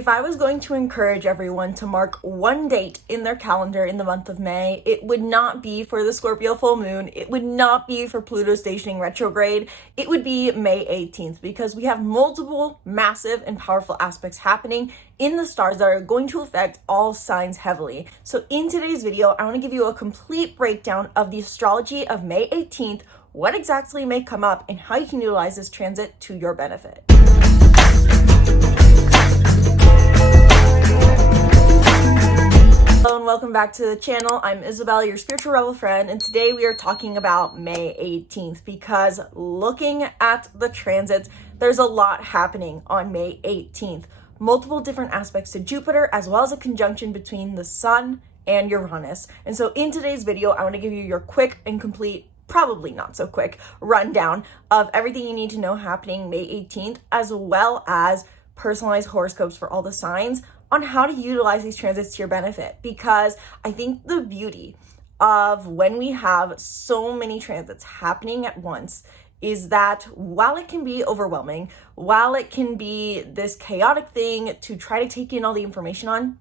If I was going to encourage everyone to mark one date in their calendar in the month of May, it would not be for the Scorpio full moon. It would not be for Pluto stationing retrograde. It would be May 18th because we have multiple massive and powerful aspects happening in the stars that are going to affect all signs heavily. So in today's video, I want to give you a complete breakdown of the astrology of May 18th, what exactly may come up, and how you can utilize this transit to your benefit. Hello and welcome back to the channel. I'm Isabel, your spiritual rebel friend, and today we are talking about May 18th because looking at the transits, there's a lot happening on May 18th. Multiple different aspects to Jupiter, as well as a conjunction between the Sun and Uranus. And so in today's video, I want to give you your quick and complete, probably not so quick, rundown of everything you need to know happening May 18th, as well as personalized horoscopes for all the signs on how to utilize these transits to your benefit. Because I think the beauty of when we have so many transits happening at once is that while it can be overwhelming, while it can be this chaotic thing to try to take in all the information on,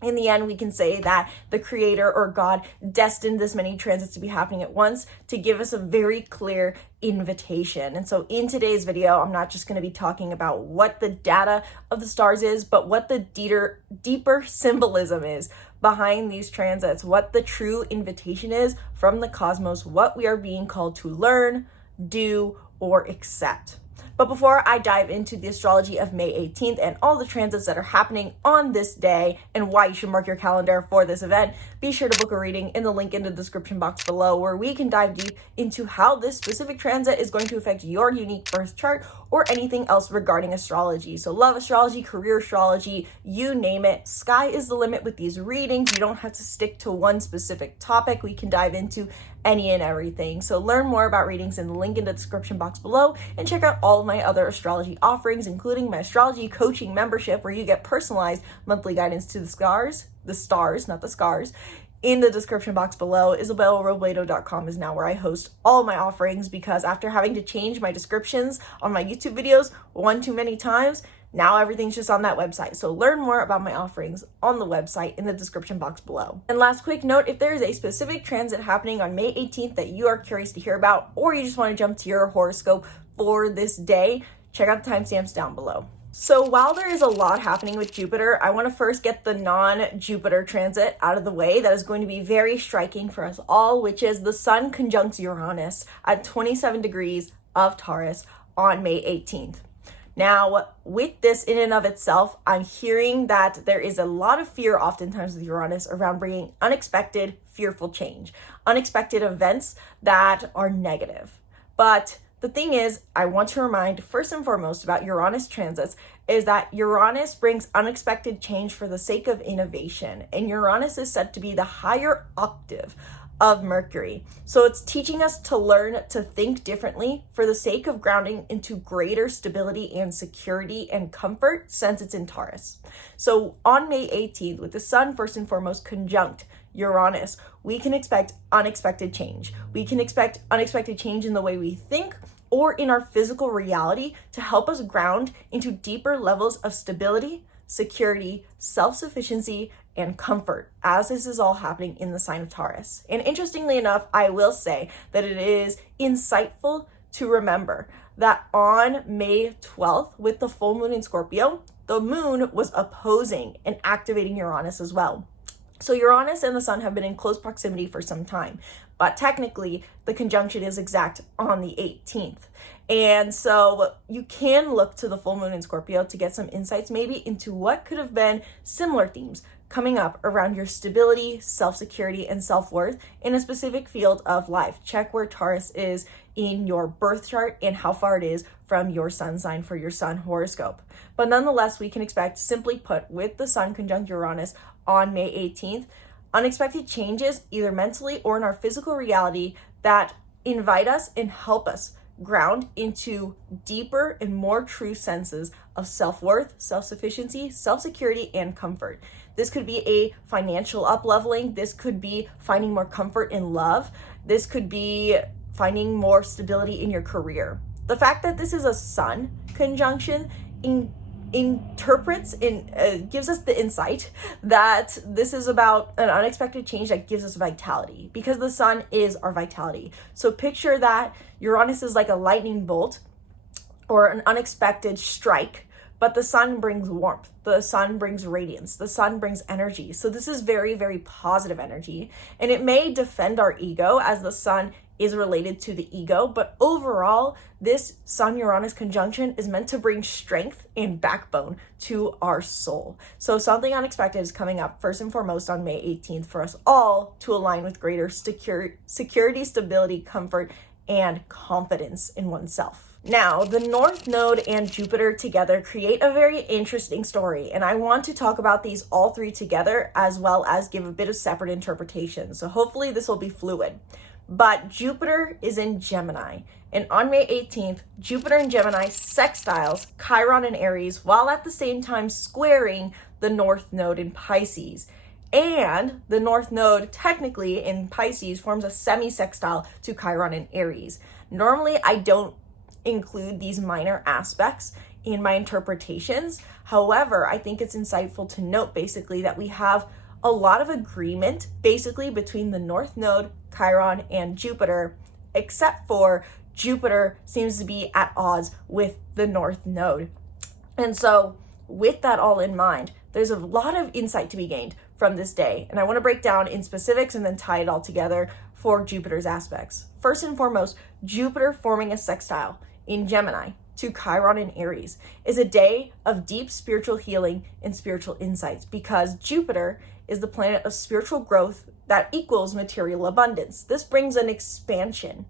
in the end, we can say that the creator or God destined this many transits to be happening at once to give us a very clear invitation. And so in today's video, I'm not just going to be talking about what the data of the stars is, but what the deeper symbolism is behind these transits, what the true invitation is from the cosmos, what we are being called to learn, do, or accept. But before I dive into the astrology of May 18th and all the transits that are happening on this day and why you should mark your calendar for this event, be sure to book a reading in the link in the description box below where we can dive deep into how this specific transit is going to affect your unique birth chart or anything else regarding astrology. So love astrology, career astrology, you name it. Sky is the limit with these readings. You don't have to stick to one specific topic. We can dive into any and everything. So learn more about readings in the link in the description box below and check out all of my other astrology offerings, including my astrology coaching membership where you get personalized monthly guidance to the stars, not the scars, in the description box below. IsabelRobledo.com is now where I host all my offerings because after having to change my descriptions on my YouTube videos one too many times, now everything's just on that website. So learn more about my offerings on the website in the description box below. And last quick note, if there is a specific transit happening on May 18th that you are curious to hear about, or you just want to jump to your horoscope for this day, check out the timestamps down below. So while there is a lot happening with Jupiter, I want to first get the non-Jupiter transit out of the way that is going to be very striking for us all, which is the Sun conjuncts Uranus at 27 degrees of Taurus on May 18th. Now, with this in and of itself, I'm hearing that there is a lot of fear oftentimes with Uranus around bringing unexpected, fearful change, unexpected events that are negative. But the thing is, I want to remind first and foremost about Uranus transits is that Uranus brings unexpected change for the sake of innovation. And Uranus is said to be the higher octave of Mercury. So it's teaching us to learn to think differently for the sake of grounding into greater stability and security and comfort since it's in Taurus. So on May 18th, with the Sun first and foremost conjunct Uranus, we can expect unexpected change. We can expect unexpected change in the way we think or in our physical reality to help us ground into deeper levels of stability, security, self-sufficiency, and comfort as this is all happening in the sign of Taurus. And interestingly enough, I will say that it is insightful to remember that on May 12th, with the full moon in Scorpio, the moon was opposing and activating Uranus as well. So Uranus and the Sun have been in close proximity for some time, but technically the conjunction is exact on the 18th. And so you can look to the full moon in Scorpio to get some insights maybe into what could have been similar themes coming up around your stability, self-security, and self-worth in a specific field of life. Check where Taurus is in your birth chart and how far it is from your sun sign for your sun horoscope. But nonetheless, we can expect, simply put, with the Sun conjunct Uranus on May 18th, unexpected changes either mentally or in our physical reality that invite us and help us ground into deeper and more true senses of self-worth, self-sufficiency, self-security, and comfort. This could be a financial up-leveling. This could be finding more comfort in love. This could be finding more stability in your career. The fact that this is a Sun conjunction interprets and gives us the insight that this is about an unexpected change that gives us vitality, because the sun is our vitality. So picture that Uranus is like a lightning bolt or an unexpected strike, but the sun brings warmth, the sun brings radiance, the sun brings energy. So this is very, very positive energy, and it may defend our ego as the sun is related to the ego, but overall, this Sun-Uranus conjunction is meant to bring strength and backbone to our soul. So something unexpected is coming up first and foremost on May 18th for us all to align with greater security, stability, comfort, and confidence in oneself. Now, the North Node and Jupiter together create a very interesting story, and I want to talk about these all three together as well as give a bit of separate interpretation. So hopefully this will be fluid. But Jupiter is in Gemini, and on May 18th, Jupiter in Gemini sextiles Chiron in Aries, while at the same time squaring the North Node in Pisces. And the North Node, technically in Pisces, forms a semi-sextile to Chiron in Aries. Normally, I don't include these minor aspects in my interpretations. However, I think it's insightful to note basically that we have a lot of agreement basically between the North Node, Chiron, and Jupiter, except for Jupiter seems to be at odds with the North Node. And so with that all in mind, there's a lot of insight to be gained from this day. And I want to break down in specifics and then tie it all together for Jupiter's aspects. First and foremost, Jupiter forming a sextile in Gemini to Chiron in Aries is a day of deep spiritual healing and spiritual insights, because Jupiter is the planet of spiritual growth that equals material abundance. This brings an expansion.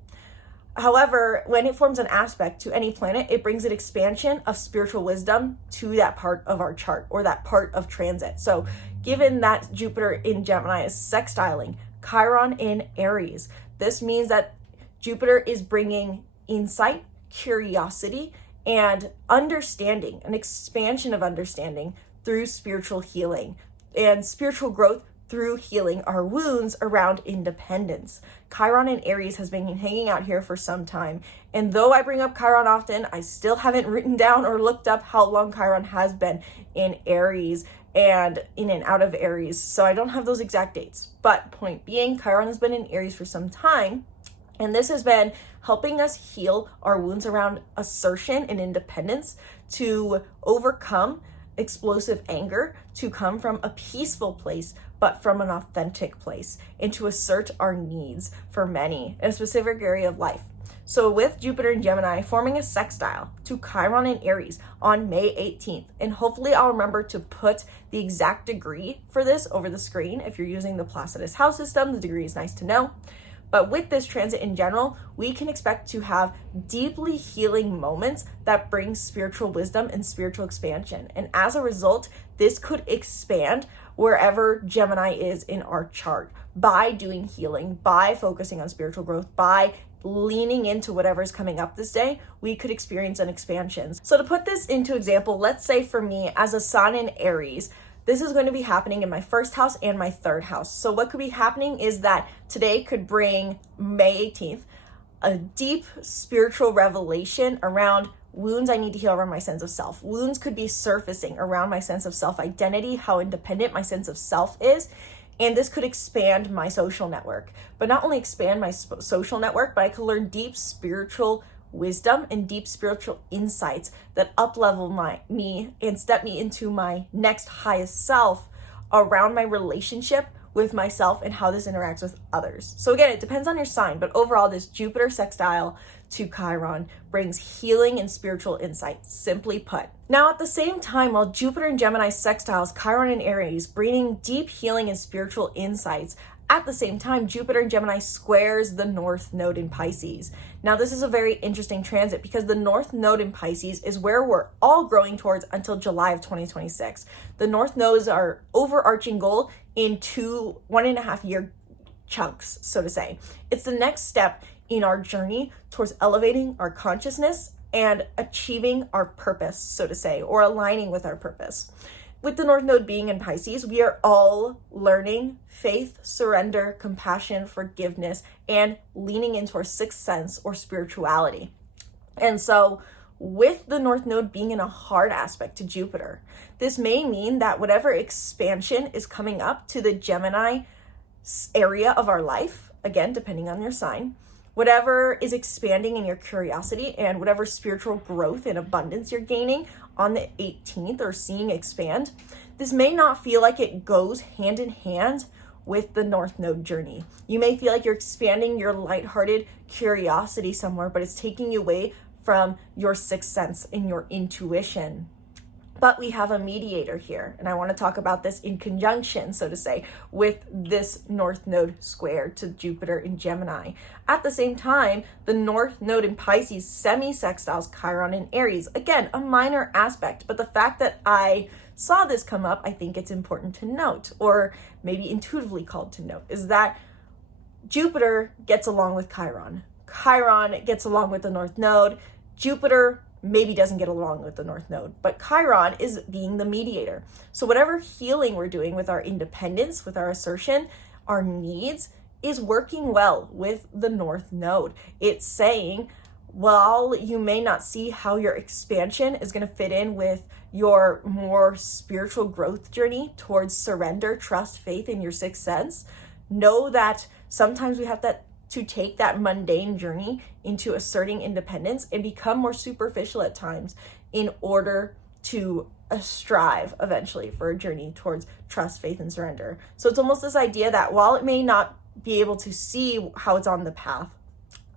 However, when it forms an aspect to any planet, it brings an expansion of spiritual wisdom to that part of our chart or that part of transit. So given that Jupiter in Gemini is sextiling Chiron in Aries, this means that Jupiter is bringing insight, curiosity, and understanding, an expansion of understanding through spiritual healing and spiritual growth through healing our wounds around independence. Chiron in Aries has been hanging out here for some time, and though I bring up Chiron often, I still haven't written down or looked up how long Chiron has been in Aries and in and out of Aries, so I don't have those exact dates. But point being, Chiron has been in Aries for some time, and this has been helping us heal our wounds around assertion and independence, to overcome explosive anger, to come from a peaceful place, but from an authentic place, and to assert our needs for many in a specific area of life. So with Jupiter and Gemini forming a sextile to Chiron and Aries on May 18th, and hopefully I'll remember to put the exact degree for this over the screen. If you're using the Placidus house system, the degree is nice to know. But with this transit in general, we can expect to have deeply healing moments that bring spiritual wisdom and spiritual expansion. And as a result, this could expand wherever Gemini is in our chart by doing healing, by focusing on spiritual growth, by leaning into whatever is coming up this day. We could experience an expansion. So to put this into example, let's say for me as a sun in Aries, this is going to be happening in my first house and my third house. So what could be happening is that today could bring May 18th a deep spiritual revelation around wounds I need to heal around my sense of self. Wounds could be surfacing around my sense of self-identity, how independent my sense of self is. And this could expand my social network. But not only expand my social network, but I could learn deep spiritual wisdom and deep spiritual insights that uplevel me and step me into my next highest self around my relationship with myself and how this interacts with others. So again, it depends on your sign, but overall this Jupiter sextile to Chiron brings healing and spiritual insight, simply put. Now at the same time, while Jupiter and Gemini sextiles Chiron and Aries, bringing deep healing and spiritual insights, at the same time, Jupiter in Gemini squares the North Node in Pisces. Now, this is a very interesting transit because the North Node in Pisces is where we're all growing towards until July of 2026. The North Node is our overarching goal in 1.5 year chunks, so to say. It's the next step in our journey towards elevating our consciousness and achieving our purpose, so to say, or aligning with our purpose. With the North Node being in Pisces, we are all learning faith, surrender, compassion, forgiveness, and leaning into our sixth sense or spirituality. And so with the North Node being in a hard aspect to Jupiter. This may mean that whatever expansion is coming up to the Gemini area of our life, again, depending on your sign, whatever is expanding in your curiosity and whatever spiritual growth and abundance you're gaining on the 18th or seeing expand, this may not feel like it goes hand in hand with the North Node journey. You may feel like you're expanding your lighthearted curiosity somewhere, but it's taking you away from your sixth sense and your intuition. But we have a mediator here, and I want to talk about this in conjunction, so to say, with this North Node square to Jupiter in Gemini. At the same time, the North Node in Pisces semi-sextiles Chiron in Aries. Again, a minor aspect, but the fact that I saw this come up, I think it's important to note, or maybe intuitively called to note, is that Jupiter gets along with Chiron. Chiron gets along with the North Node. Jupiter maybe doesn't get along with the North Node, but Chiron is being the mediator. So whatever healing we're doing with our independence, with our assertion, our needs, is working well with the North Node. It's saying, while you may not see how your expansion is going to fit in with your more spiritual growth journey towards surrender, trust, faith in your sixth sense, know that sometimes we have to take that mundane journey into asserting independence and become more superficial at times in order to strive eventually for a journey towards trust, faith, and surrender. So it's almost this idea that while it may not be able to see how it's on the path,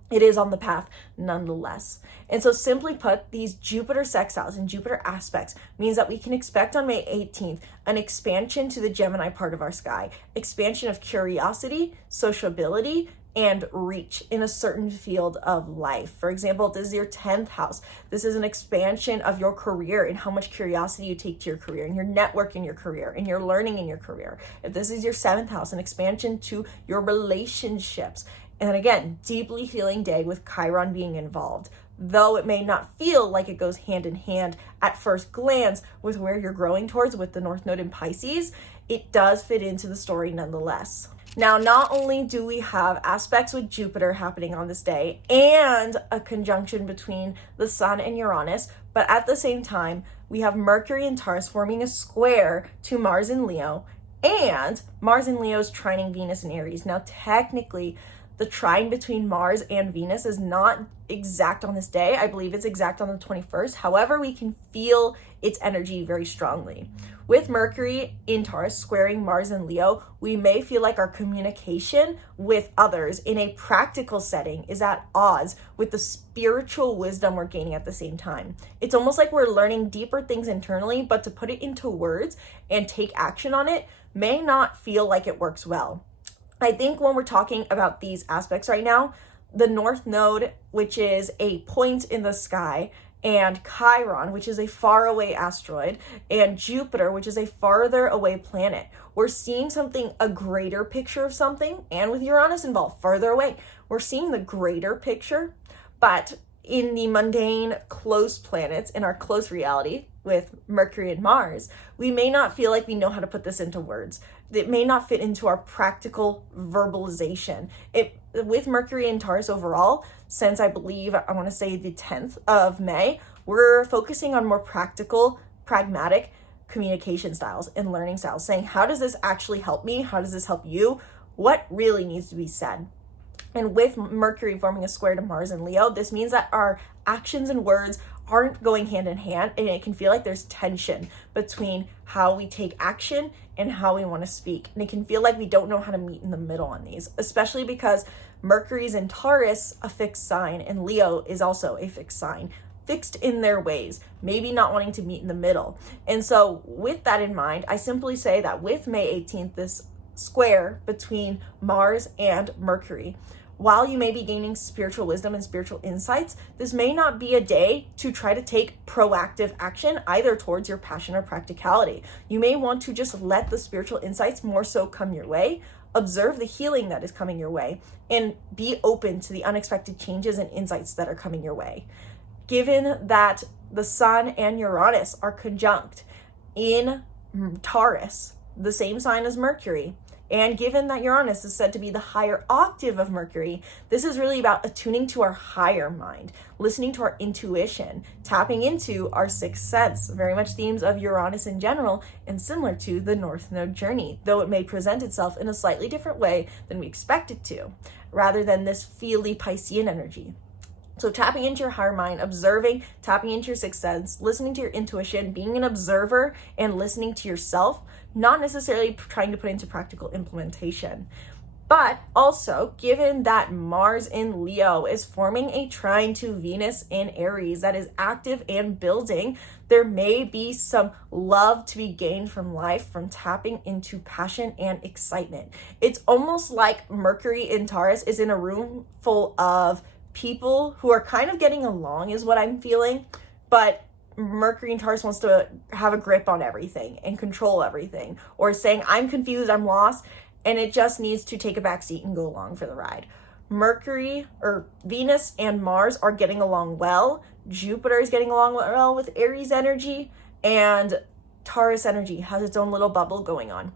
it is on the path nonetheless. And so simply put, these Jupiter sextiles and Jupiter aspects means that we can expect on May 18th an expansion to the Gemini part of our sky, expansion of curiosity, sociability, and reach in a certain field of life. For example, if this is your 10th house, this is an expansion of your career and how much curiosity you take to your career and your network in your career and your learning in your career. If this is your 7th house, an expansion to your relationships. And again, deeply healing day with Chiron being involved. Though it may not feel like it goes hand in hand at first glance with where you're growing towards with the North Node in Pisces, it does fit into the story nonetheless. Now, not only do we have aspects with Jupiter happening on this day and a conjunction between the Sun and Uranus, but at the same time, we have Mercury and Taurus forming a square to Mars in Leo, and Mars in Leo is trining Venus in Aries. Now, technically, the trine between Mars and Venus is not exact on this day. I believe it's exact on the 21st. However, we can feel its energy very strongly. With Mercury in Taurus squaring Mars and Leo, we may feel like our communication with others in a practical setting is at odds with the spiritual wisdom we're gaining at the same time. It's almost like we're learning deeper things internally, but to put it into words and take action on it may not feel like it works well. I think when we're talking about these aspects right now, the North Node, which is a point in the sky, and Chiron, which is a faraway asteroid, and Jupiter, which is a farther away planet, we're seeing a greater picture of something, and with Uranus involved, farther away, we're seeing the greater picture, but in the mundane, close planets, in our close reality, with Mercury and Mars, we may not feel like we know how to put this into words. It may not fit into our practical verbalization. With Mercury and Taurus overall, since I believe, I want to say the 10th of May, we're focusing on more practical, pragmatic communication styles and learning styles, saying, how does this actually help me? How does this help you? What really needs to be said? And with Mercury forming a square to Mars and Leo, this means that our actions and words aren't going hand in hand, and it can feel like there's tension between how we take action and how we want to speak. And it can feel like we don't know how to meet in the middle on these, especially because Mercury's in Taurus, a fixed sign, and Leo is also a fixed sign, fixed in their ways, maybe not wanting to meet in the middle. And so with that in mind, I simply say that with May 18th, this square between Mars and Mercury, while you may be gaining spiritual wisdom and spiritual insights, this may not be a day to try to take proactive action either towards your passion or practicality. You may want to just let the spiritual insights more so come your way, observe the healing that is coming your way, and be open to the unexpected changes and insights that are coming your way. Given that the Sun and Uranus are conjunct in Taurus, the same sign as Mercury, And given that Uranus is said to be the higher octave of Mercury, this is really about attuning to our higher mind, listening to our intuition, tapping into our sixth sense, very much themes of Uranus in general and similar to the North Node journey, though it may present itself in a slightly different way than we expect it to, rather than this feely Piscean energy. So tapping into your higher mind, observing, tapping into your sixth sense, listening to your intuition, being an observer and listening to yourself, not necessarily trying to put into practical implementation. But also, given that Mars in Leo is forming a trine to Venus in Aries that is active and building, there may be some love to be gained from life from tapping into passion and excitement. It's almost like Mercury in Taurus is in a room full of people who are kind of getting along, is what I'm feeling, but Mercury in Taurus wants to have a grip on everything and control everything, or saying, I'm confused, I'm lost, and it just needs to take a back seat and go along for the ride. Mercury, or Venus and Mars are getting along well. Jupiter is getting along well with Aries energy, and Taurus energy has its own little bubble going on.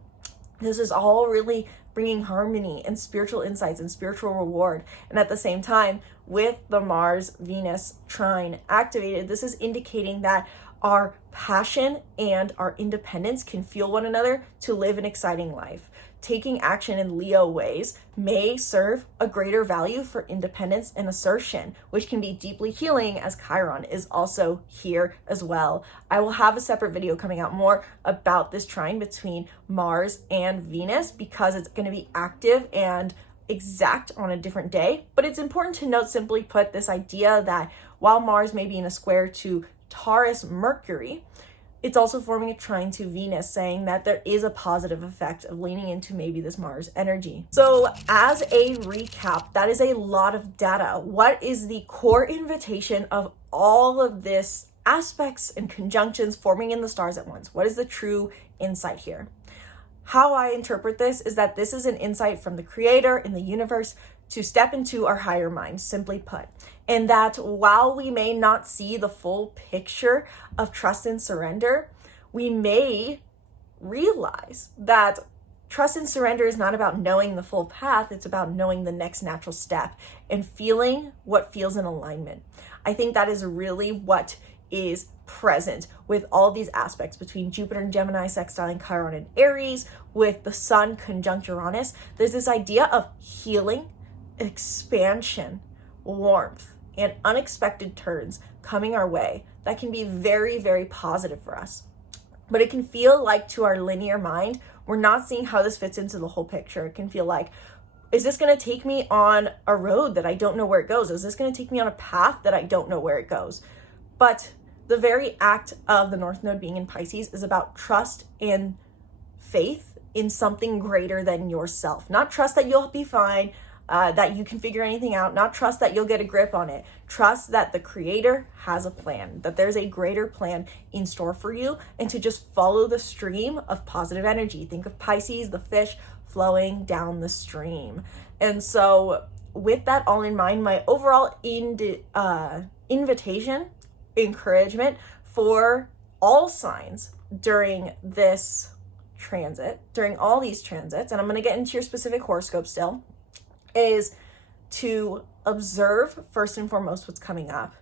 This is all really bringing harmony and spiritual insights and spiritual reward. And at the same time, with the Mars-Venus trine activated, this is indicating that our passion and our independence can fuel one another to live an exciting life. Taking action in Leo ways may serve a greater value for independence and assertion, which can be deeply healing, as Chiron is also here as well. I will have a separate video coming out more about this trine between Mars and Venus because it's going to be active and exact on a different day. But it's important to note, simply put, this idea that while Mars may be in a square to Taurus Mercury, it's also forming a trine to Venus, saying that there is a positive effect of leaning into maybe this Mars energy. So as a recap, that is a lot of data. What is the core invitation of all of this aspects and conjunctions forming in the stars at once? What is the true insight here? How I interpret this is that this is an insight from the creator in the universe to step into our higher mind, simply put. And that while we may not see the full picture of trust and surrender, we may realize that trust and surrender is not about knowing the full path, it's about knowing the next natural step and feeling what feels in alignment. I think that is really what is present with all these aspects between Jupiter and Gemini, Sextile and Chiron and Aries, with the Sun conjunct Uranus. There's this idea of healing, expansion, warmth, and unexpected turns coming our way that can be very, very positive for us. But it can feel like, to our linear mind, we're not seeing how this fits into the whole picture. It can feel like, is this going to take me on a road that I don't know where it goes? Is this going to take me on a path that I don't know where it goes? But the very act of the North Node being in Pisces is about trust and faith in something greater than yourself. Not trust that you'll be fine, that you can figure anything out, not trust that you'll get a grip on it. Trust that the creator has a plan, that there's a greater plan in store for you, and to just follow the stream of positive energy. Think of Pisces, the fish flowing down the stream. And so with that all in mind, my overall invitation, encouragement for all signs during this transit, during all these transits, and I'm going to get into your specific horoscope still, is to observe first and foremost what's coming up.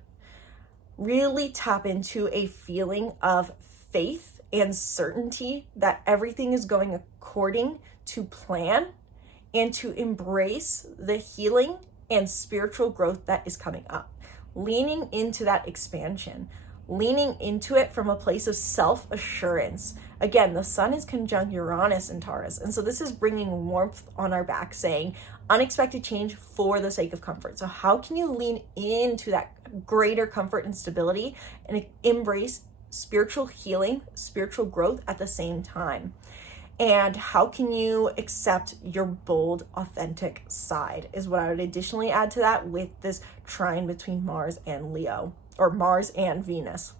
Really tap into a feeling of faith and certainty that everything is going according to plan, and to embrace the healing and spiritual growth that is coming up. Leaning into that expansion, leaning into it from a place of self-assurance. Again, the Sun is conjunct Uranus in Taurus, and so this is bringing warmth on our back, saying unexpected change for the sake of comfort. So how can you lean into that greater comfort and stability and embrace spiritual healing, spiritual growth at the same time? And how can you accept your bold, authentic side is what I would additionally add to that with this trine between Mars and Leo, or Mars and Venus.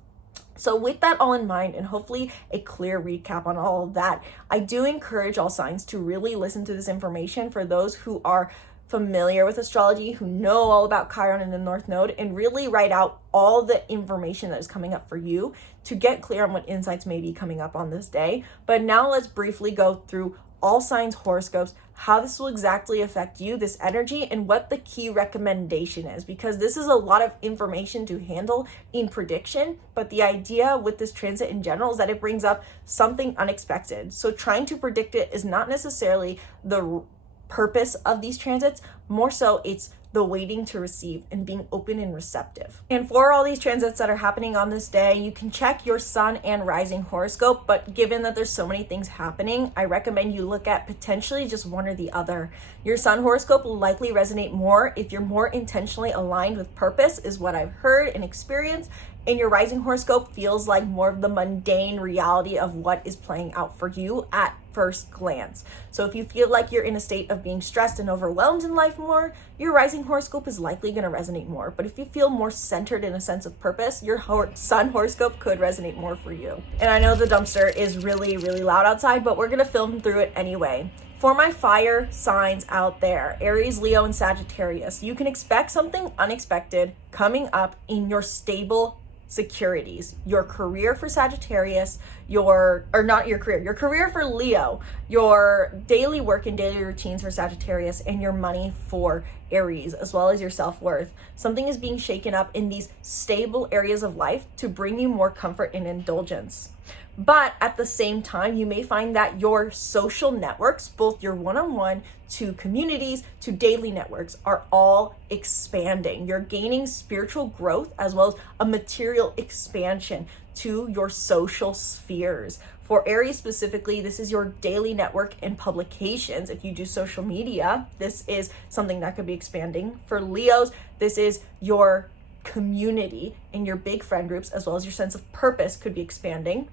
So with that all in mind, and hopefully a clear recap on all of that, I do encourage all signs to really listen to this information for those who are familiar with astrology, who know all about Chiron and the North Node, and really write out all the information that is coming up for you to get clear on what insights may be coming up on this day. But now let's briefly go through all signs horoscopes, how this will exactly affect you, this energy, and what the key recommendation is, because this is a lot of information to handle in prediction. But the idea with this transit in general is that it brings up something unexpected. So trying to predict it is not necessarily the purpose of these transits, more so it's the waiting to receive and being open and receptive. And for all these transits that are happening on this day, you can check your sun and rising horoscope, but given that there's so many things happening, I recommend you look at potentially just one or the other. Your sun horoscope will likely resonate more if you're more intentionally aligned with purpose, is what I've heard and experienced. And your rising horoscope feels like more of the mundane reality of what is playing out for you at first glance. So if you feel like you're in a state of being stressed and overwhelmed in life more, your rising horoscope is likely going to resonate more. But if you feel more centered in a sense of purpose, your sun horoscope could resonate more for you. And I know the dumpster is really, really loud outside, but we're going to film through it anyway. For my fire signs out there, Aries, Leo, and Sagittarius, you can expect something unexpected coming up in your stable securities. Your career for Sagittarius, your career for Leo, your daily work and daily routines for Sagittarius, and your money for Aries, as well as your self-worth. Something is being shaken up in these stable areas of life to bring you more comfort and indulgence. But at the same time, you may find that your social networks, both your one-on-one to communities to daily networks, are all expanding. You're gaining spiritual growth as well as a material expansion to your social spheres. For Aries specifically, this is your daily network and publications. If you do social media, this is something that could be expanding. For Leos, this is your community and your big friend groups, as well as your sense of purpose could be expanding.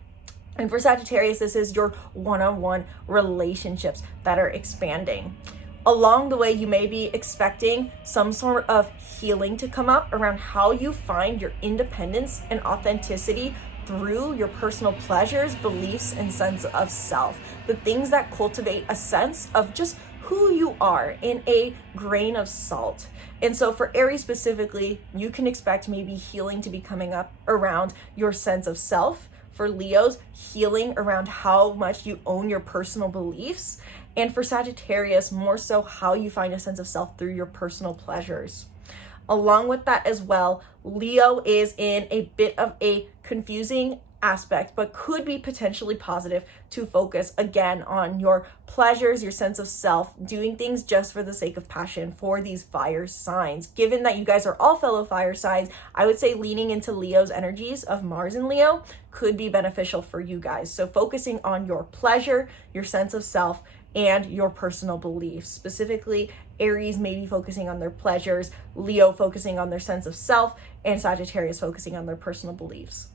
And for Sagittarius, this is your one-on-one relationships that are expanding. Along the way, you may be expecting some sort of healing to come up around how you find your independence and authenticity through your personal pleasures, beliefs, and sense of self. The things that cultivate a sense of just who you are in a grain of salt. And so for Aries specifically, you can expect maybe healing to be coming up around your sense of self. For Leos, healing around how much you own your personal beliefs. And for Sagittarius, more so how you find a sense of self through your personal pleasures. Along with that as well, Leo is in a bit of a confusing aspect, but could be potentially positive to focus again on your pleasures, your sense of self, doing things just for the sake of passion for these fire signs. Given that you guys are all fellow fire signs, I would say leaning into Leo's energies of Mars and Leo could be beneficial for you guys. So focusing on your pleasure, your sense of self, and your personal beliefs. Specifically, Aries may be focusing on their pleasures, Leo focusing on their sense of self, and Sagittarius focusing on their personal beliefs.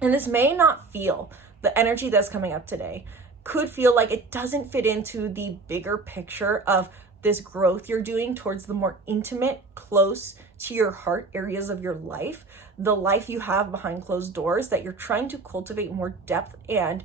And this may not feel, the energy that's coming up today could feel like it doesn't fit into the bigger picture of this growth you're doing towards the more intimate, close to your heart areas of your life, the life you have behind closed doors that you're trying to cultivate more depth and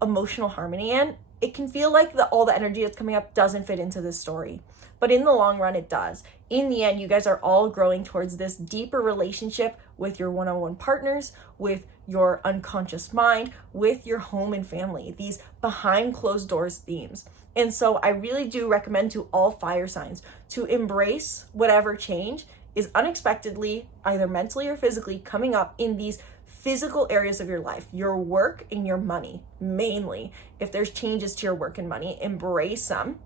emotional harmony in. It can feel like all the energy that's coming up doesn't fit into this story. But in the long run, it does. In the end, you guys are all growing towards this deeper relationship with your one-on-one partners, with your unconscious mind, with your home and family, these behind closed doors themes. And so I really do recommend to all fire signs to embrace whatever change is unexpectedly, either mentally or physically, coming up in these physical areas of your life, your work and your money, mainly. If there's changes to your work and money, embrace them.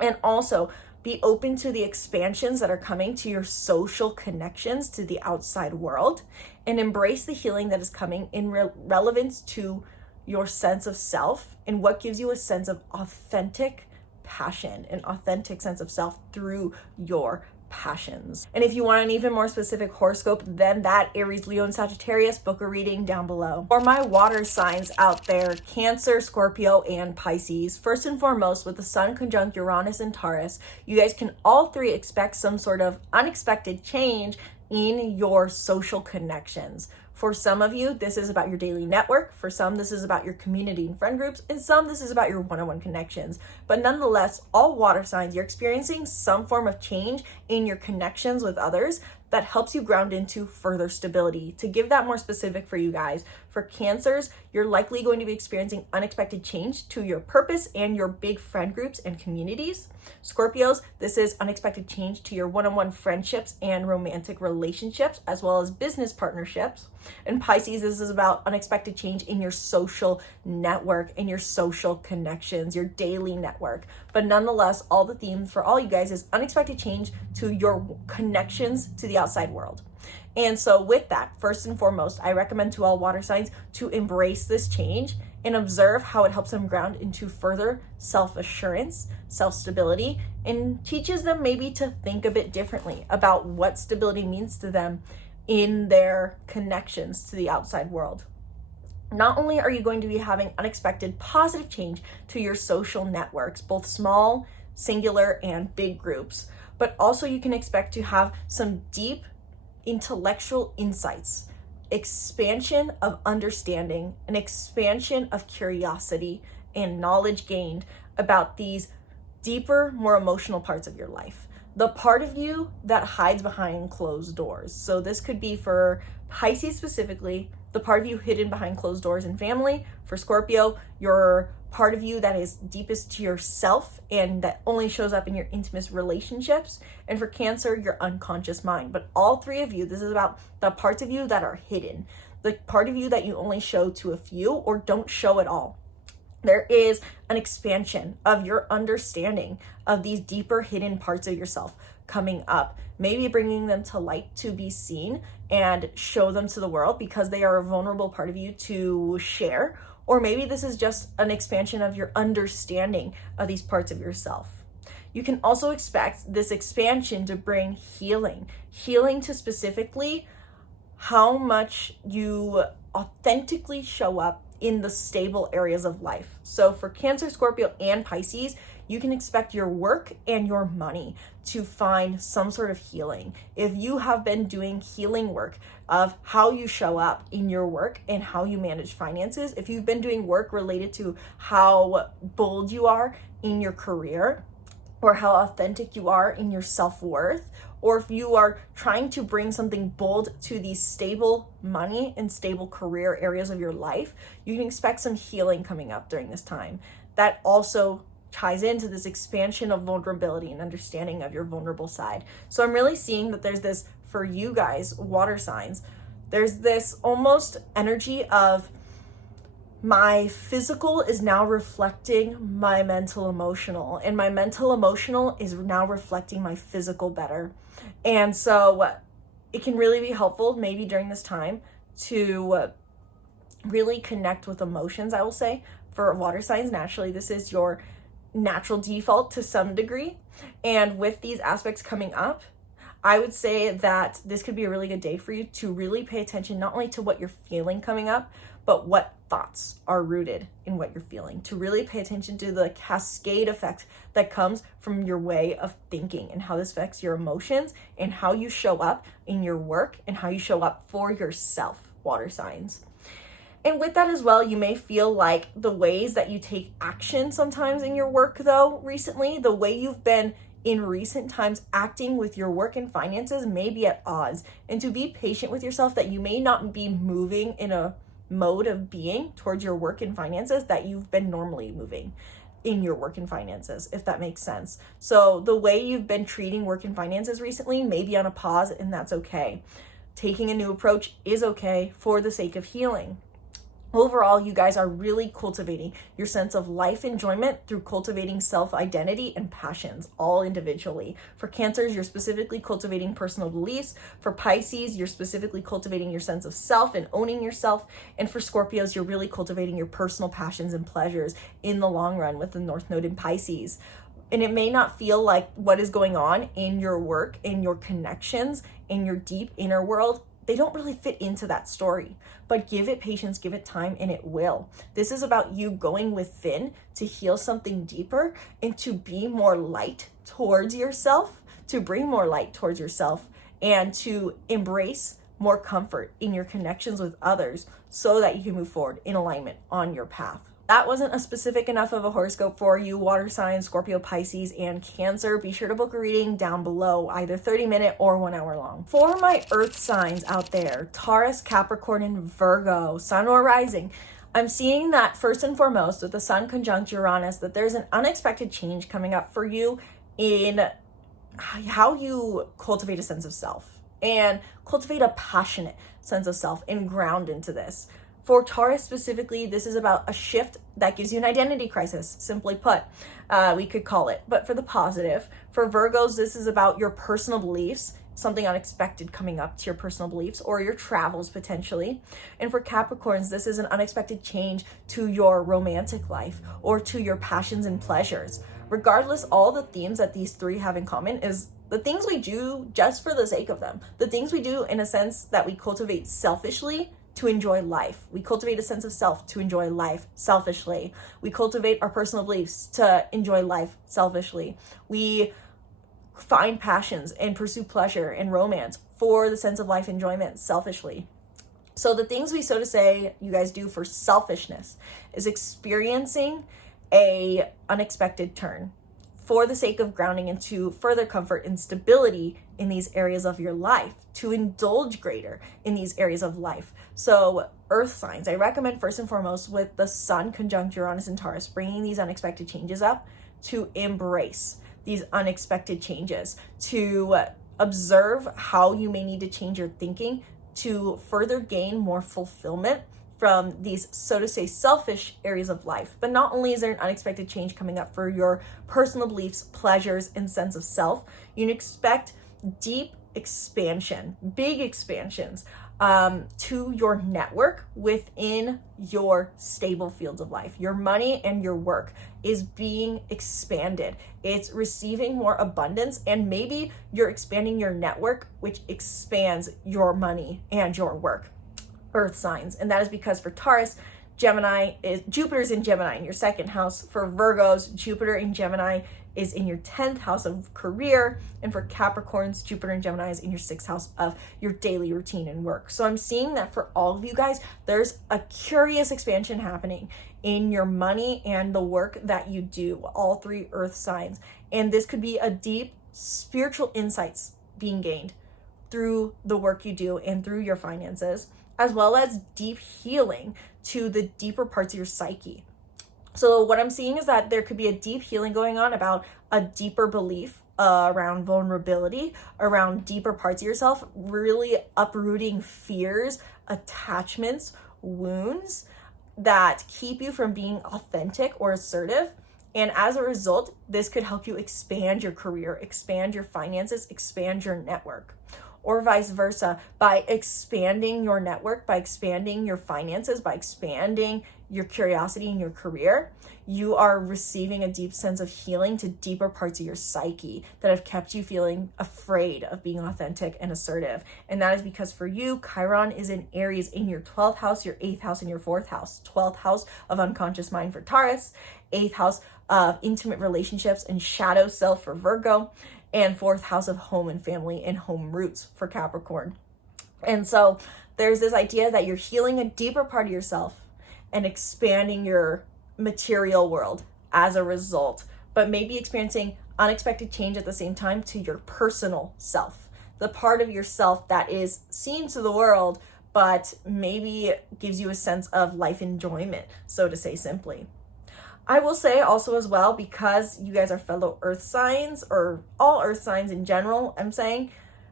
And also be open to the expansions that are coming to your social connections to the outside world, and embrace the healing that is coming in relevance to your sense of self and what gives you a sense of authentic passion, an authentic sense of self through your passions. And if you want an even more specific horoscope than that, Aries, Leo, and Sagittarius, book a reading down below. For my water signs out there, Cancer, Scorpio, and Pisces, first and foremost, with the Sun conjunct Uranus and Taurus, you guys can all three expect some sort of unexpected change in your social connections. For some of you, this is about your daily network. For some, this is about your community and friend groups. And some, this is about your one-on-one connections. But nonetheless, all water signs, you're experiencing some form of change in your connections with others that helps you ground into further stability. To give that more specific for you guys, For Cancers, you're likely going to be experiencing unexpected change to your purpose and your big friend groups and communities. Scorpios, this is unexpected change to your one-on-one friendships and romantic relationships, as well as business partnerships. And Pisces, this is about unexpected change in your social network and your social connections, your daily network. But nonetheless, all the themes for all you guys is unexpected change to your connections to the outside world. And so with that, first and foremost, I recommend to all water signs to embrace this change and observe how it helps them ground into further self-assurance, self-stability, and teaches them maybe to think a bit differently about what stability means to them in their connections to the outside world. Not only are you going to be having unexpected positive change to your social networks, both small, singular, and big groups, but also you can expect to have some deep intellectual insights, expansion of understanding, an expansion of curiosity and knowledge gained about these deeper, more emotional parts of your life. The part of you that hides behind closed doors. So this could be for Pisces specifically, the part of you hidden behind closed doors in family. For Scorpio, your part of you that is deepest to yourself and that only shows up in your intimate relationships. And for Cancer, your unconscious mind. But all three of you, this is about the parts of you that are hidden, the part of you that you only show to a few or don't show at all. There is an expansion of your understanding of these deeper hidden parts of yourself coming up, maybe bringing them to light to be seen and show them to the world because they are a vulnerable part of you to share. Or maybe this is just an expansion of your understanding of these parts of yourself. You can also expect this expansion to bring healing to specifically how much you authentically show up in the stable areas of life. So for Cancer, Scorpio, and Pisces, you can expect your work and your money to find some sort of healing. If you have been doing healing work of how you show up in your work and how you manage finances, if you've been doing work related to how bold you are in your career or how authentic you are in your self-worth, or if you are trying to bring something bold to these stable money and stable career areas of your life, you can expect some healing coming up during this time. That also ties into this expansion of vulnerability and understanding of your vulnerable side. So I'm really seeing that there's this, for you guys, water signs, there's this almost energy of my physical is now reflecting my mental emotional, and my mental emotional is now reflecting my physical better. And so it can really be helpful maybe during this time to really connect with emotions. I will say for water signs, naturally, this is your natural default to some degree. And with these aspects coming up, I would say that this could be a really good day for you to really pay attention not only to what you're feeling coming up, but what thoughts are rooted in what you're feeling, to really pay attention to the cascade effect that comes from your way of thinking and how this affects your emotions and how you show up in your work and how you show up for yourself, water signs. And with that as well, you may feel like the ways that you take action sometimes in your work, though, recently, the way you've been in recent times acting with your work and finances may be at odds. And to be patient with yourself that you may not be moving in a mode of being towards your work and finances that you've been normally moving in your work and finances, if that makes sense. So the way you've been treating work and finances recently may be on a pause, and that's okay. Taking a new approach is okay for the sake of healing. Overall, you guys are really cultivating your sense of life enjoyment through cultivating self-identity and passions, all individually. For Cancers, you're specifically cultivating personal beliefs. For Pisces, you're specifically cultivating your sense of self and owning yourself. And for Scorpios, you're really cultivating your personal passions and pleasures in the long run with the North Node in Pisces. And it may not feel like what is going on in your work, in your connections, in your deep inner world, they don't really fit into that story, but give it patience, give it time, and it will. This is about you going within to heal something deeper and to be more light towards yourself, to bring more light towards yourself, and to embrace more comfort in your connections with others so that you can move forward in alignment on your path. that wasn't a specific enough of a horoscope for you, water signs, Scorpio, Pisces, and Cancer, be sure to book a reading down below, either 30-minute or 1 hour long. For my earth signs out there, Taurus, Capricorn, and Virgo, sun or rising, I'm seeing that first and foremost with the sun conjunct Uranus, that there's an unexpected change coming up for you in how you cultivate a sense of self and cultivate a passionate sense of self and ground into this. For Taurus specifically, this is about a shift that gives you an identity crisis, simply put, we could call it. But for the positive, for Virgos, this is about your personal beliefs, something unexpected coming up to your personal beliefs or your travels potentially. And for Capricorns, this is an unexpected change to your romantic life or to your passions and pleasures. Regardless, all the themes that these three have in common is the things we do just for the sake of them. The things we do in a sense that we cultivate selfishly to enjoy life. We cultivate a sense of self to enjoy life selfishly. We cultivate our personal beliefs to enjoy life selfishly. We find passions and pursue pleasure and romance for the sense of life enjoyment selfishly. So the things we, so to say, you guys do for selfishness is experiencing a unexpected turn for the sake of grounding into further comfort and stability in these areas of your life, to indulge greater in these areas of life. So earth signs, I recommend first and foremost with the sun conjunct Uranus and Taurus, bringing these unexpected changes up, to embrace these unexpected changes, to observe how you may need to change your thinking to further gain more fulfillment from these, so to say, selfish areas of life. But not only is there an unexpected change coming up for your personal beliefs, pleasures, and sense of self, you can expect deep expansion, big expansions to your network within your stable fields of life. Your money and your work is being expanded. It's receiving more abundance, and maybe you're expanding your network, which expands your money and your work. Earth signs, and that is because for Taurus, Jupiter's in Gemini in your second house. For Virgos, Jupiter in Gemini is in your 10th house of career, and for Capricorns, Jupiter in Gemini is in your 6th house of your daily routine and work. So I'm seeing that for all of you guys, there's a curious expansion happening in your money and the work that you do, all three earth signs. And this could be a deep spiritual insights being gained through the work you do and through your finances, as well as deep healing to the deeper parts of your psyche. So what I'm seeing is that there could be a deep healing going on about a deeper belief around vulnerability, around deeper parts of yourself, really uprooting fears, attachments, wounds that keep you from being authentic or assertive. And as a result, this could help you expand your career, expand your finances, expand your network. Or vice versa, by expanding your network, by expanding your finances, by expanding your curiosity in your career, you are receiving a deep sense of healing to deeper parts of your psyche that have kept you feeling afraid of being authentic and assertive. And that is because for you, Chiron is in Aries in your 12th house, your 8th house, and your 4th house. 12th house of unconscious mind for Taurus, 8th house of intimate relationships and shadow self for Virgo, and 4th house of home and family and home roots for Capricorn. And so there's this idea that you're healing a deeper part of yourself and expanding your material world as a result, but maybe experiencing unexpected change at the same time to your personal self, the part of yourself that is seen to the world, but maybe gives you a sense of life enjoyment, so to say simply. I will say also as well, because you guys are fellow earth signs, or all earth signs in general, I'm saying,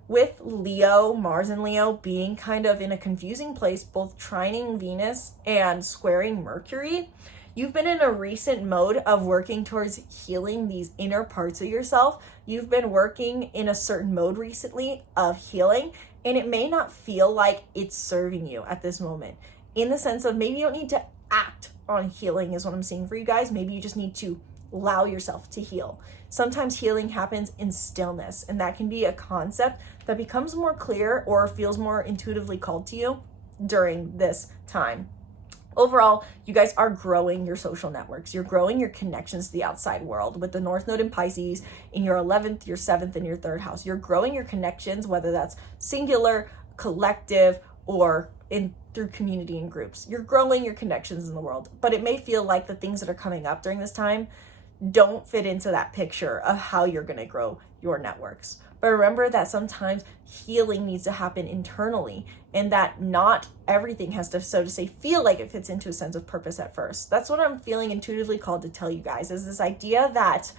with Leo, Mars and Leo being kind of in a confusing place, both trining Venus and squaring Mercury, you've been in a recent mode of working towards healing these inner parts of yourself. You've been working in a certain mode recently of healing, and it may not feel like it's serving you at this moment, in the sense of maybe you don't need to act on healing is what I'm seeing for you guys. Maybe you just need to allow yourself to heal. Sometimes healing happens in stillness, and that can be a concept that becomes more clear or feels more intuitively called to you during this time. Overall, you guys are growing your social networks. You're growing your connections to the outside world with the North Node in Pisces in your 11th, your 7th, and your 3rd house. You're growing your connections, whether that's singular, collective, or in through community and groups. You're growing your connections in the world, but it may feel like the things that are coming up during this time don't fit into that picture of how you're going to grow your networks. But remember that sometimes healing needs to happen internally, and that not everything has to, so to say, feel like it fits into a sense of purpose at first. That's what I'm feeling intuitively called to tell you guys, is this idea that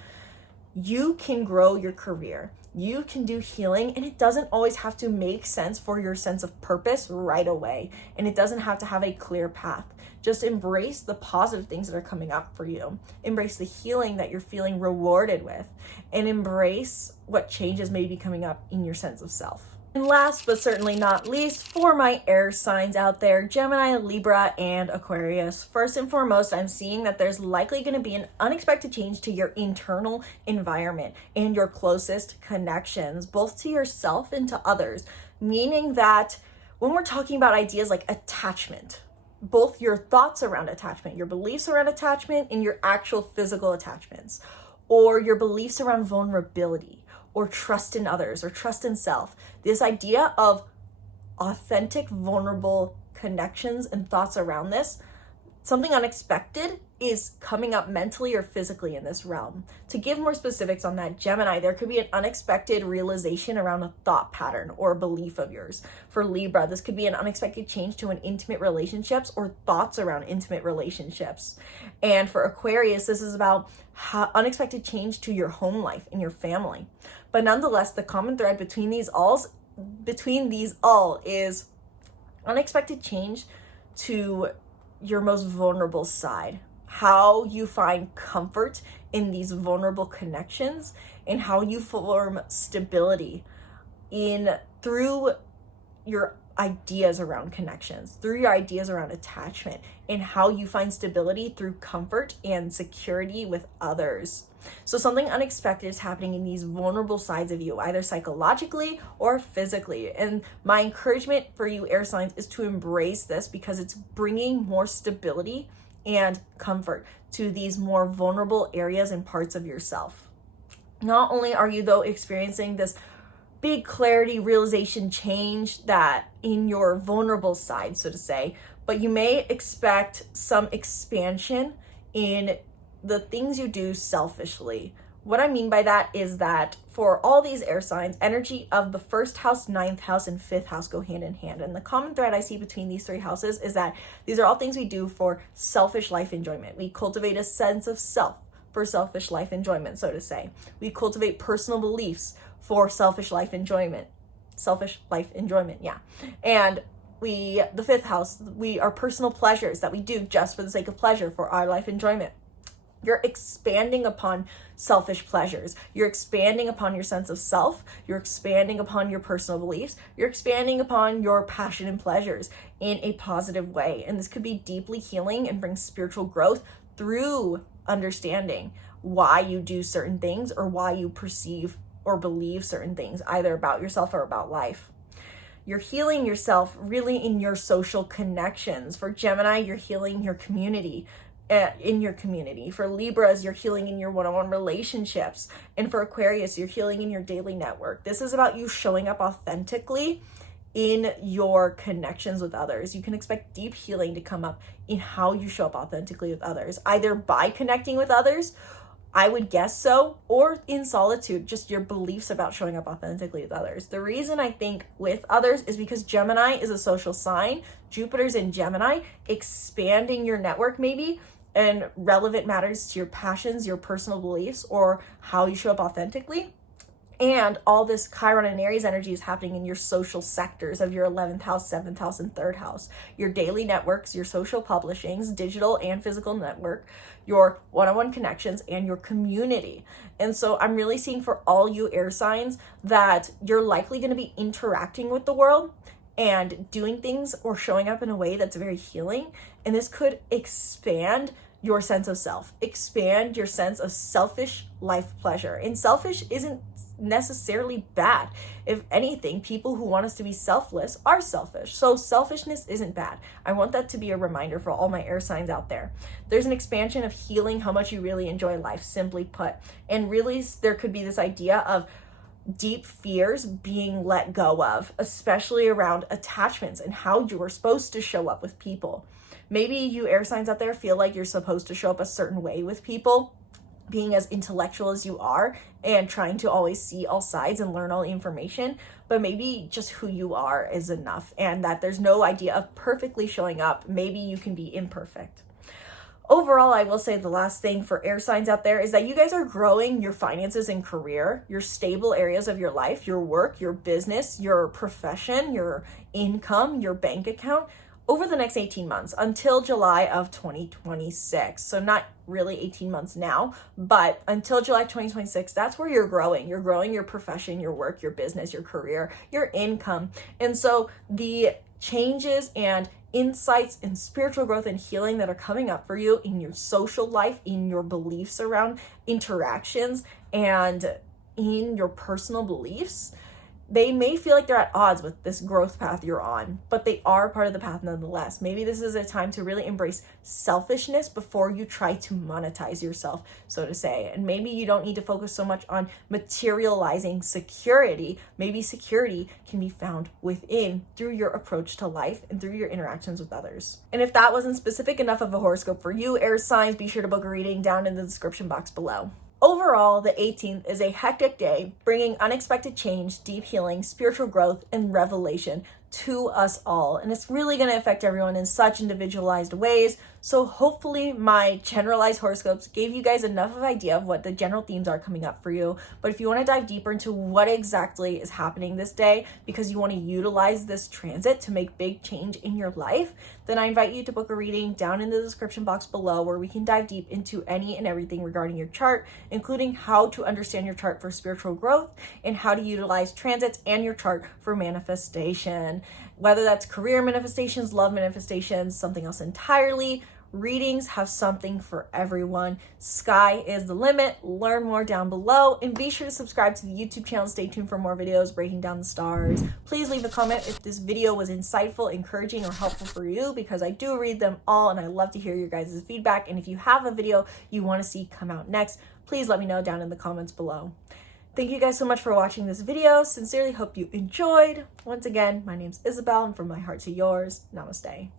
you can grow your career. You can do healing, and it doesn't always have to make sense for your sense of purpose right away. And it doesn't have to have a clear path. Just embrace the positive things that are coming up for you. Embrace the healing that you're feeling rewarded with, and embrace what changes may be coming up in your sense of self. And last but certainly not least, for my air signs out there, Gemini, Libra, and Aquarius. First and foremost, I'm seeing that there's likely going to be an unexpected change to your internal environment and your closest connections, both to yourself and to others. Meaning that when we're talking about ideas like attachment, both your thoughts around attachment, your beliefs around attachment, and your actual physical attachments, or your beliefs around vulnerability, or trust in others, or trust in self. This idea of authentic, vulnerable connections and thoughts around this, something unexpected is coming up mentally or physically in this realm. To give more specifics on that, Gemini, there could be an unexpected realization around a thought pattern or a belief of yours. For Libra, this could be an unexpected change to an intimate relationships or thoughts around intimate relationships. And for Aquarius, this is about unexpected change to your home life and your family. But nonetheless, the common thread between these all is unexpected change to your most vulnerable side, how you find comfort in these vulnerable connections, and how you form stability through your ideas around connections, through your ideas around attachment, and how you find stability through comfort and security with others. So something unexpected is happening in these vulnerable sides of you, either psychologically or physically. And my encouragement for you air signs is to embrace this, because it's bringing more stability and comfort to these more vulnerable areas and parts of yourself. Not only are you, though, experiencing this big clarity, realization, change that in your vulnerable side, so to say, but you may expect some expansion in the things you do selfishly. What I mean by that is that for all these air signs, energy of the first house, ninth house, and fifth house go hand in hand. And the common thread I see between these three houses is that these are all things we do for selfish life enjoyment. We cultivate a sense of self for selfish life enjoyment, so to say. We cultivate personal beliefs for selfish life enjoyment. Yeah. And the fifth house, our personal pleasures that we do just for the sake of pleasure, for our life enjoyment. You're expanding upon selfish pleasures. You're expanding upon your sense of self. You're expanding upon your personal beliefs. You're expanding upon your passion and pleasures in a positive way. And this could be deeply healing and bring spiritual growth through understanding why you do certain things, or why you perceive or believe certain things, either about yourself or about life. You're healing yourself really in your social connections. For Gemini, you're healing your community. In your community. For Libras, you're healing in your one-on-one relationships. And for Aquarius, you're healing in your daily network. This is about you showing up authentically in your connections with others. You can expect deep healing to come up in how you show up authentically with others, either by connecting with others, I would guess so, or in solitude, just your beliefs about showing up authentically with others. The reason I think with others is because Gemini is a social sign. Jupiter's in Gemini, expanding your network maybe, and relevant matters to your passions, your personal beliefs, or how you show up authentically. And all this Chiron and Aries energy is happening in your social sectors of your 11th house, 7th house, and 3rd house. Your daily networks, your social publishings, digital and physical network, your one-on-one connections, and your community. And so I'm really seeing for all you air signs that you're likely going to be interacting with the world and doing things or showing up in a way that's very healing. And this could expand your sense of self, expand your sense of selfish life pleasure. And selfish isn't necessarily bad. If anything, people who want us to be selfless are selfish. So selfishness isn't bad. I want that to be a reminder for all my air signs out there. There's an expansion of healing how much you really enjoy life, simply put. And really, there could be this idea of deep fears being let go of, especially around attachments and how you are supposed to show up with people. Maybe you air signs out there feel like you're supposed to show up a certain way with people, being as intellectual as you are and trying to always see all sides and learn all the information, but maybe just who you are is enough, and that there's no idea of perfectly showing up. Maybe you can be imperfect. Overall, I will say the last thing for air signs out there is that you guys are growing your finances and career, your stable areas of your life, your work, your business, your profession, your income, your bank account over the next 18 months until July of 2026. So not really 18 months now, but until July 2026, that's where you're growing. You're growing your profession, your work, your business, your career, your income. And so the changes and insights and spiritual growth and healing that are coming up for you in your social life, in your beliefs around interactions, and in your personal beliefs, they may feel like they're at odds with this growth path you're on, but they are part of the path nonetheless. Maybe this is a time to really embrace selfishness before you try to monetize yourself, so to say. And maybe you don't need to focus so much on materializing security. Maybe security can be found within through your approach to life and through your interactions with others. And if that wasn't specific enough of a horoscope for you, air signs, be sure to book a reading down in the description box below. Overall, the 18th is a hectic day, bringing unexpected change, deep healing, spiritual growth, and revelation to us all. And it's really going to affect everyone in such individualized ways. So hopefully my generalized horoscopes gave you guys enough of an idea of what the general themes are coming up for you. But if you want to dive deeper into what exactly is happening this day, because you want to utilize this transit to make big change in your life, then I invite you to book a reading down in the description box below, where we can dive deep into any and everything regarding your chart, including how to understand your chart for spiritual growth and how to utilize transits and your chart for manifestation. Whether that's career manifestations, love manifestations, something else entirely, readings have something for everyone. Sky is the limit. Learn more down below, and be sure to subscribe to the YouTube channel. Stay tuned for more videos breaking down the stars. Please leave a comment if this video was insightful, encouraging, or helpful for you, because I do read them all and I love to hear your guys' feedback. And if you have a video you want to see come out next, please let me know down in the comments below. Thank you guys so much for watching this video. Sincerely hope you enjoyed. Once again, my name's Isabel, and from my heart to yours, namaste.